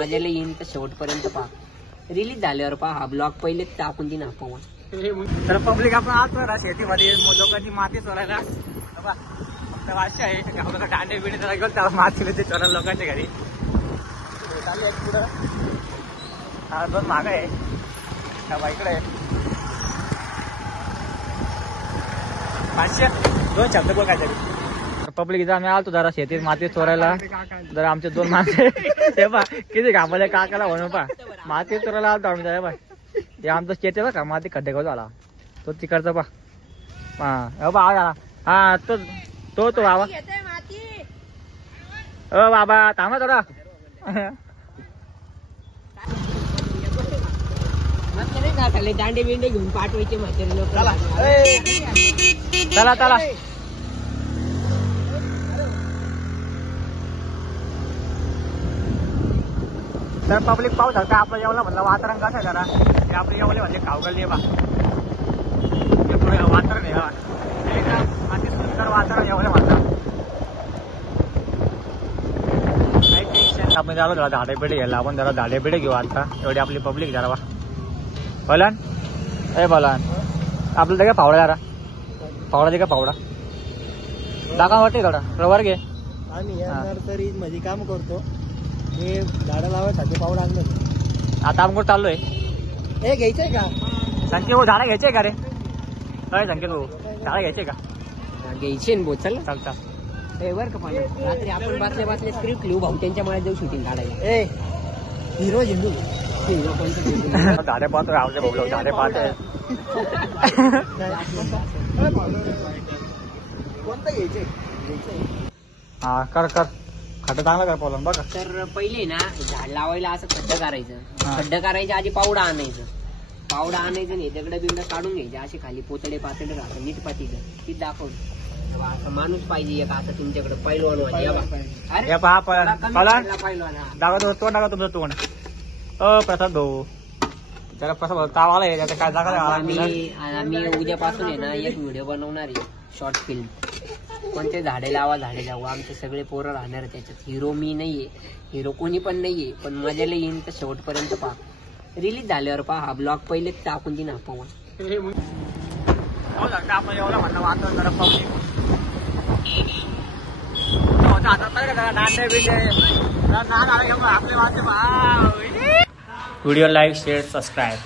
मजाला येईन तर शेवटपर्यंत पहा. रिलीज झाल्यावर पहा हा ब्लॉग पहिले टाकून देईन आपण. तर पब्लिक आपण आज शेतीमध्ये लोकांची माती चोरायला फक्त वाटते आहे आपल्याला दांडे बिडे गेलो त्याला माती ते चोरायला लोकांच्या घरी चालू आहेत पुढं. हा दोन माग आहे त्या बाईकडे 500 2 शब्द बोल काहीतरी. पब्लिक इथं आम्ही आलतो जरा शेतीत माती चोरायला. जरा आमचे 2 माणसं ते पा किती घामले काकाला म्हणून पा माती चोरायला आलतो आम्ही जरा. हे आमचं शेत आहे बघा माती खड्डे खाऊ झाला तो तिकडचा पा. हा बा हा तो तो तो बाबा अ बाबा थांबा जरा. दांडे बिंडे घेऊन पाठवायचे म्हातारे लोक. चला चला तर पब्लिक पाहू शकता आपलं येवला म्हणलं वातावरण कसं आहे जरा. हे आपलं येवले म्हणजे कावगल्ली बा वातावरण आहे अति सुंदर वातावरण येवले म्हणलं. काही टेन्शन आपण झालो जरा झाडे बिडे घ्यायला आपण जरा झाडे बिडे घेऊ आता. एवढी आपली पब्लिक जरा बा बोलान ए बोलान आपलं ते का फावडा जरा फावडा दे का फावडा दाखवा वाटते थोडा रवर घे. आम्ही या नर्सरीत मध्ये काम करतो. हे झाडं लावायसाठी पावडा आणलं. आता आपण कुठं चाललोय हे घ्यायचंय का संकेत भाऊ झाडं घ्यायचे का रे. काय संकेत भाऊ झाडं घ्यायचे का घ्यायचे ना बोल. चल चालता बर का पाणी रात्री आपण बातल्या स्क्रिप्ट लिहू भाऊ त्यांच्या मळ्यात जाऊ शूटिंग काढायला. ए हिरो झेंडू झाडे पाहतोय आपले भाऊ झाडे पाहते. कोणतं घ्यायचंय हा कर कर खड्डा चांगला कर पावलं बघा. तर पहिले ना झाड लावायला असं खड्डं करायचं. खड्डं करायचं आधी पावडा आणायचं. पावडा आणायचं नाही दगड बिगड काढून घ्यायचे असे खाली पोतडे पातळे राहतं नीट पातीचं ती दाखवलं. आता माणूस पाहिजे एक असं तुमच्याकडे पैलवान हे पहा पैलवान दाखवा तो टाका तुमचं तोंड. प्रसाद भाऊ जरा प्रसाद भाऊ ताव आलाय त्याचं काय दाखवा. आम्ही उद्यापासून आहे ना एक व्हिडिओ बनवणार आहे शॉर्ट फिल्म. कोणते झाडे लावा झाडे लावू आमचे सगळे पोरं राहणार त्याच्यात. हिरो मी नाहीये हिरो कोणी पण नाहीये पण मजाला येईन तर शेवटपर्यंत पहा. रिलीज झाल्यावर पहा हा ब्लॉग पहिले टाकून देईन आपण. आपण एवढं म्हणलं वातावरण जरा पाहून व्हिडिओ लाईक शेअर सबस्क्राईब.